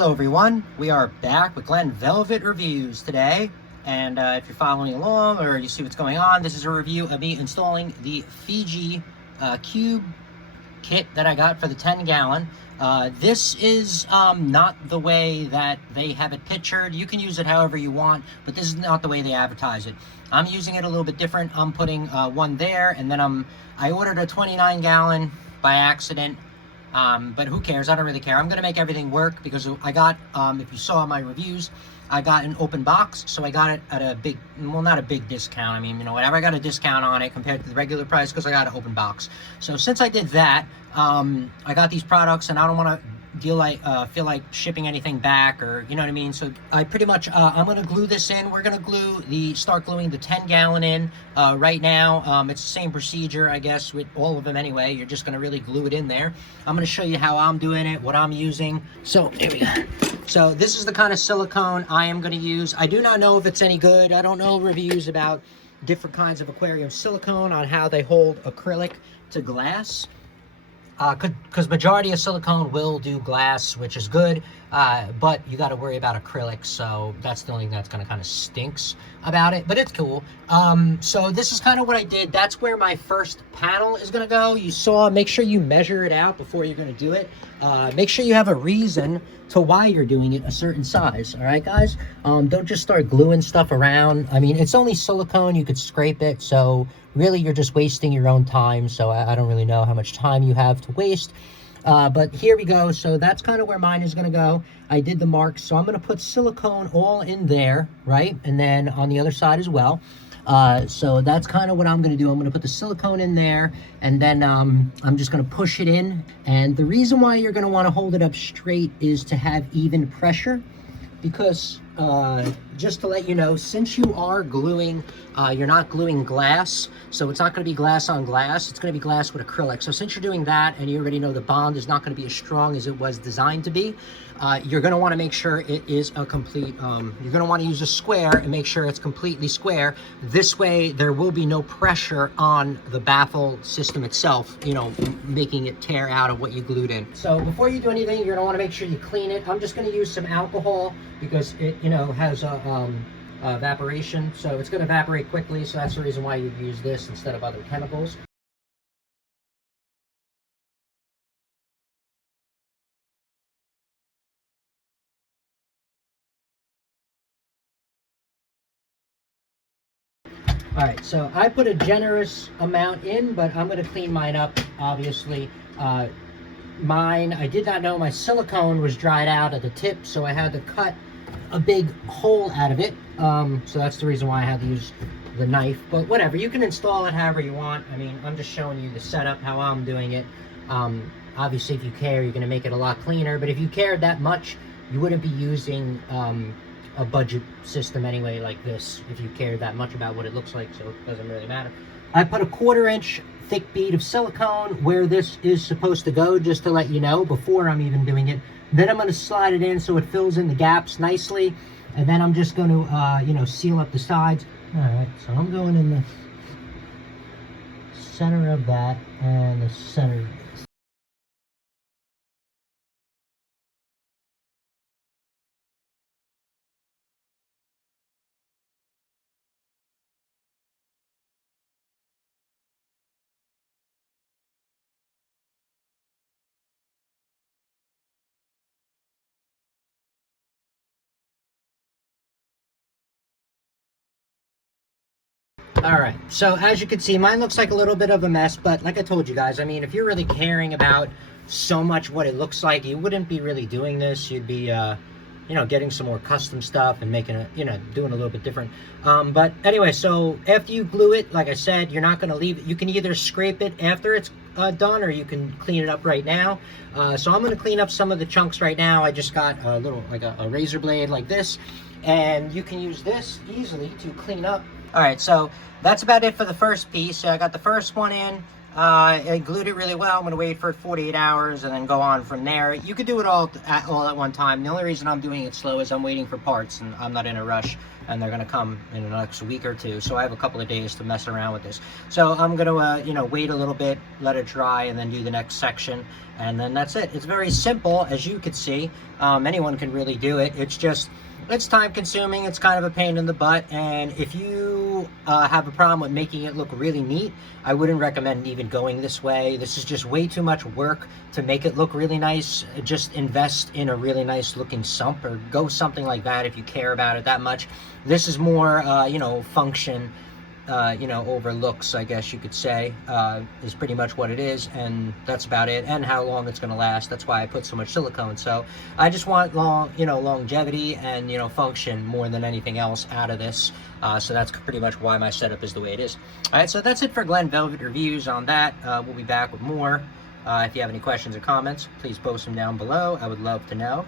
Hello everyone, we are back with Glenn Velvet Reviews today, and if you're following along or you see what's going on, this is a review of me installing the Fiji cube kit that I got for the 10-gallon. This is not the way that they have it pictured. You can use it however you want, but this is not the way they advertise it. I'm using it a little bit different. I'm putting one there, and then I ordered a 29-gallon by accident. But who cares? I don't really care. I'm going to make everything work because I got, if you saw my reviews, I got an open box. So I got it at a big, well, not a big discount. I mean, you know, whatever. I got a discount on it compared to the regular price because I got an open box. So since I did that, I got these products and I don't want to feel like shipping anything back, or you know what I mean. So I pretty much I'm gonna glue this in. We're gonna start gluing the 10-gallon in right now. It's the same procedure, I guess, with all of them anyway. You're just gonna really glue it in there. I'm gonna show you how I'm doing it, what I'm using. So here we go. So this is the kind of silicone I am gonna use. I do not know if it's any good. I don't know reviews about different kinds of aquarium silicone on how they hold acrylic to glass. Because majority of silicone will do glass, which is good, but you got to worry about acrylic, so that's the only thing that's going to kind of stinks about it, but it's cool. So this is kind of what I did. That's where my first panel is going to go. You saw, make sure you measure it out before you're going to do it. Make sure you have a reason to why you're doing it a certain size. All right, guys? Don't just start gluing stuff around. I mean, it's only silicone. You could scrape it, so really you're just wasting your own time. So I don't really know how much time you have to waste. But here we go. So that's kind of where mine is going to go. I did the marks, so I'm going to put silicone all in there, right? And then on the other side as well. So that's kind of what I'm going to do. I'm going to put the silicone in there, and then I'm just going to push it in. And the reason why you're going to want to hold it up straight is to have even pressure, because just to let you know, since you are gluing, you're not gluing glass, so it's not going to be glass on glass, it's going to be glass with acrylic. So since you're doing that, and you already know the bond is not going to be as strong as it was designed to be, you're going to want to make sure it is a complete, you're going to want to use a square and make sure it's completely square. This way there will be no pressure on the baffle system itself, you know, making it tear out of what you glued in. So before you do anything, you're going to want to make sure you clean it. I'm just going to use some alcohol because it, you know, has evaporation, so it's going to evaporate quickly, so that's the reason why you use this instead of other chemicals. All right, so I put a generous amount in, but I'm going to clean mine up, obviously. Mine, I did not know my silicone was dried out at the tip, so I had to cut a big hole out of it. So that's the reason why I had to use the knife, but whatever, you can install it however you want. I mean, I'm just showing you the setup, how I'm doing it. Obviously, if you care, you're going to make it a lot cleaner, but if you cared that much, you wouldn't be using a budget system anyway like this if you cared that much about what it looks like, so it doesn't really matter. I put a 1/4-inch thick bead of silicone where this is supposed to go, just to let you know before I'm even doing it. Then I'm going to slide it in so it fills in the gaps nicely, and then I'm just going to you know, seal up the sides. All right, so I'm going in the center of that and the center of this. All right, so as you can see, mine looks like a little bit of a mess, but like I told you guys, I mean, if you're really caring about so much what it looks like, you wouldn't be really doing this. You'd be, you know, getting some more custom stuff and making it, you know, doing a little bit different. But anyway, so after you glue it, like I said, you're not going to leave it. You can either scrape it after it's done, or you can clean it up right now. So I'm going to clean up some of the chunks right now. I just got a little, like a razor blade like this, and you can use this easily to clean up. All right, so that's about it for the first piece. So I got the first one in. I glued it really well. I'm going to wait for 48 hours and then go on from there. You could do it all at one time. The only reason I'm doing it slow is I'm waiting for parts, and I'm not in a rush, and they're going to come in the next week or two. So I have a couple of days to mess around with this. So I'm going to, wait a little bit, let it dry, and then do the next section. And then that's it. It's very simple, as you could see. Anyone can really do it. It's time consuming, it's kind of a pain in the butt, and if you have a problem with making it look really neat, I wouldn't recommend even going this way. This is just way too much work to make it look really nice. Just invest in a really nice looking sump, or go something like that if you care about it that much. This is more, function, over looks, I guess you could say, is pretty much what it is, and that's about it, and how long it's going to last. That's why I put so much silicone. So I just want longevity and, function more than anything else out of this. So that's pretty much why my setup is the way it is. All right, so that's it for Glen Velvet reviews on that. We'll be back with more. If you have any questions or comments, please post them down below. I would love to know.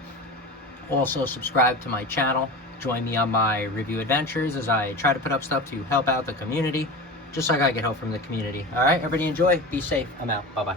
Also, subscribe to my channel. Join me on my review adventures as I try to put up stuff to help out the community, just like I get help from the community. All right, everybody enjoy. Be safe. I'm out. Bye-bye.